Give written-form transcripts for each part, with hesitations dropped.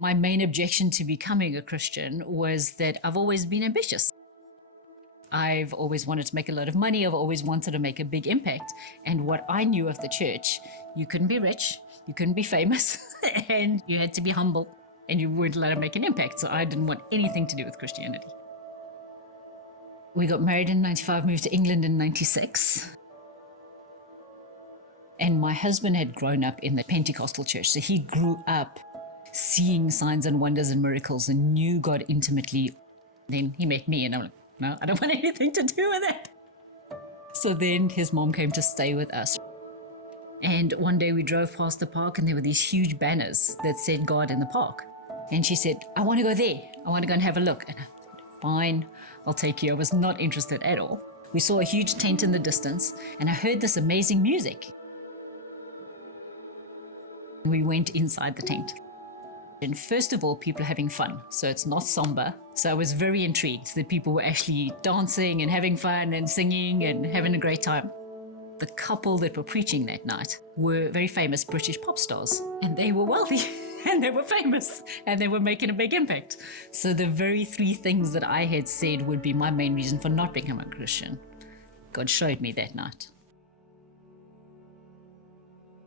My main objection to becoming a Christian was that I've always been ambitious. I've always wanted to make a lot of money. I've always wanted to make a big impact. And what I knew of the church, you couldn't be rich, you couldn't be famous, and you had to be humble, and you weren't allowed to make an impact. So I didn't want anything to do with Christianity. We got married in 95, moved to England in 96. And my husband had grown up in the Pentecostal church. So he grew up seeing signs and wonders and miracles and knew God intimately. Then he met me and I'm like, no, I don't want anything to do with it. So then his mom came to stay with us. And one day we drove past the park and there were these huge banners that said God in the park. And she said, I want to go there. I want to go and have a look. And I said, fine, I'll take you. I was not interested at all. We saw a huge tent in the distance and I heard this amazing music. We went inside the tent. And first of all, people are having fun. So it's not somber. So I was very intrigued that people were actually dancing and having fun and singing and having a great time. The couple that were preaching that night were very famous British pop stars, and they were wealthy and they were famous and they were making a big impact. So the very three things that I had said would be my main reason for not becoming a Christian, God showed me that night.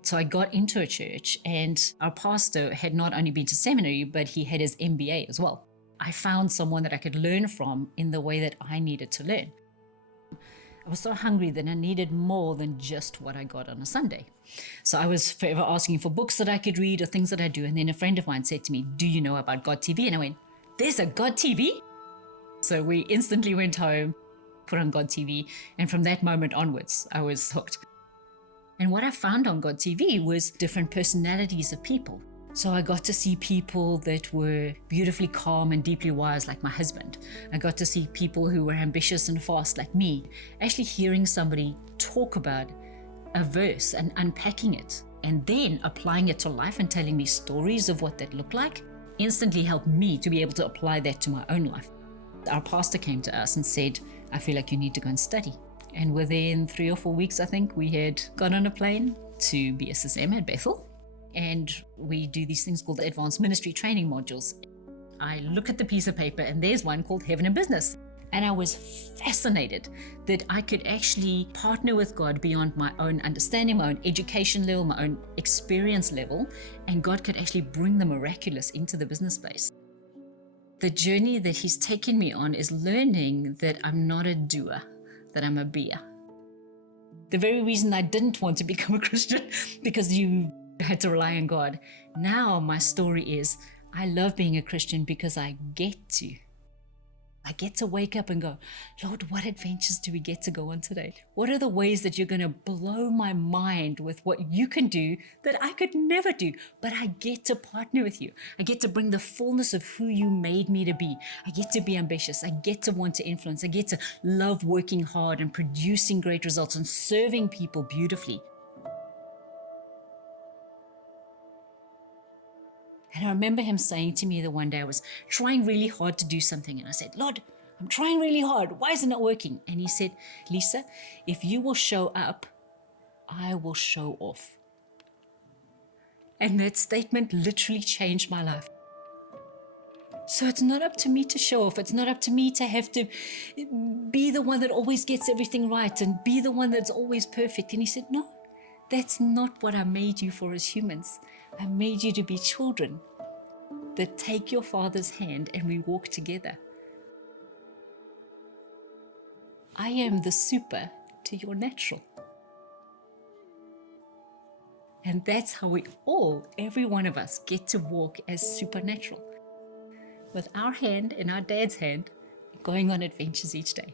So I got into a church and our pastor had not only been to seminary, but he had his MBA as well. I found someone that I could learn from in the way that I needed to learn. I was so hungry that I needed more than just what I got on a Sunday. So I was forever asking for books that I could read or things that I do. And then a friend of mine said to me, do you know about God TV? And I went, there's a God TV? So we instantly went home, put on God TV. And from that moment onwards, I was hooked. And what I found on God TV was different personalities of people. So I got to see people that were beautifully calm and deeply wise like my husband. I got to see people who were ambitious and fast like me. Actually hearing somebody talk about a verse and unpacking it and then applying it to life and telling me stories of what that looked like instantly helped me to be able to apply that to my own life. Our pastor came to us and said, I feel like you need to go and study. And within 3 or 4 weeks, I think, we had gone on a plane to BSSM at Bethel. And we do these things called the Advanced Ministry Training Modules. I look at the piece of paper and there's one called Heaven and Business. And I was fascinated that I could actually partner with God beyond my own understanding, my own education level, my own experience level, and God could actually bring the miraculous into the business space. The journey that He's taken me on is learning that I'm not a doer, that I'm a beer. The very reason I didn't want to become a Christian, because you had to rely on God. Now my story is, I love being a Christian because I get to wake up and go, Lord, what adventures do we get to go on today? What are the ways that you're going to blow my mind with what you can do that I could never do? But I get to partner with you. I get to bring the fullness of who you made me to be. I get to be ambitious. I get to want to influence. I get to love working hard and producing great results and serving people beautifully. And I remember him saying to me the one day I was trying really hard to do something. And I said, Lord, I'm trying really hard. Why is it not working? And he said, Lisa, if you will show up, I will show off. And that statement literally changed my life. So it's not up to me to show off. It's not up to me to have to be the one that always gets everything right and be the one that's always perfect. And he said, no, that's not what I made you for as humans. I made you to be children that take your Father's hand and we walk together. I am the super to your natural. And that's how we all, every one of us, get to walk as supernatural. With our hand in our dad's hand, going on adventures each day.